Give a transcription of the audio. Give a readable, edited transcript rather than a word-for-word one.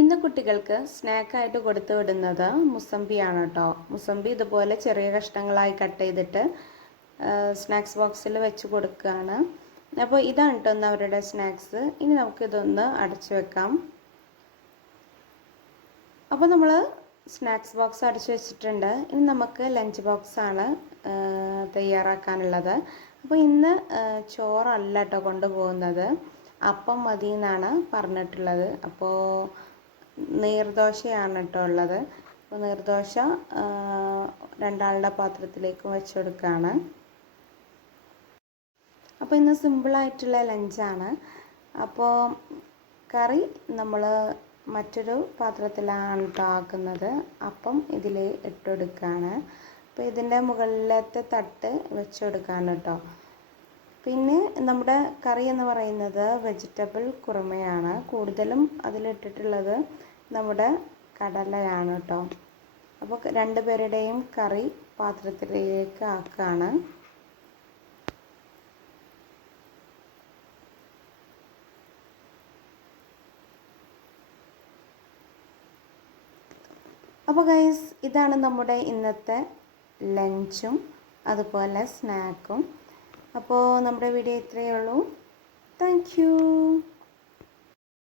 ഇന്ന് കുട്ടികൾക്ക് സ്നാക്കായിട്ട് കൊടുത്തു വിടുന്നത് മുസമ്പിയാണ് കേട്ടോ. മുസമ്പി ഇതുപോലെ ചെറിയ കഷ്ണങ്ങളായി കട്ട് ചെയ്തിട്ട് സ്നാക്സ് ബോക്സിൽ വെച്ച് കൊടുക്കുകയാണ്. അപ്പോൾ ഇതാണ് കേട്ടോ ഇന്ന് അവരുടെ സ്നാക്സ്. ഇനി നമുക്കിതൊന്ന് അടച്ചു വെക്കാം. അപ്പോൾ നമ്മൾ സ്നാക്സ് ബോക്സ് അടച്ചു വെച്ചിട്ടുണ്ട്. ഇനി നമുക്ക് ലഞ്ച് ബോക്സാണ് തയ്യാറാക്കാനുള്ളത്. അപ്പോൾ ഇന്ന് ചോറല്ല കേട്ടോ കൊണ്ടുപോകുന്നത്, അപ്പം മതി എന്നാണ് പറഞ്ഞിട്ടുള്ളത്. അപ്പോൾ നീർദോശയാണ് കേട്ടോ ഉള്ളത്. അപ്പോൾ നീർദോശ രണ്ടാളുടെ പാത്രത്തിലേക്ക് വെച്ച് കൊടുക്കുകയാണ്. അപ്പോൾ ഇന്ന് സിമ്പിളായിട്ടുള്ള ലഞ്ചാണ്. അപ്പോൾ കറി നമ്മൾ മറ്റൊരു പാത്രത്തിലാണ് കേട്ടോ ആക്കുന്നത്. അപ്പം ഇതിൽ ഇട്ടുകൊടുക്കുകയാണ്. അപ്പോൾ ഇതിൻ്റെ മുകളിലത്തെ തട്ട് വെച്ച് കൊടുക്കുകയാണ് കേട്ടോ. പിന്നെ നമ്മുടെ കറി എന്ന് പറയുന്നത് വെജിറ്റബിൾ കുറുമയാണ്. കൂടുതലും അതിലിട്ടിട്ടുള്ളത് നമ്മുടെ കടലയാണ് കേട്ടോ. അപ്പോൾ രണ്ടുപേരുടെയും കറി പാത്രത്തിലേക്ക് ആക്കുകയാണ്. അപ്പോൾ ഗൈസ്, ഇതാണ് നമ്മുടെ ഇന്നത്തെ ലഞ്ചും അതുപോലെ സ്നാക്കും. അപ്പോൾ നമ്മുടെ വീഡിയോ ഇത്രയേ ഉള്ളൂ. Thank you.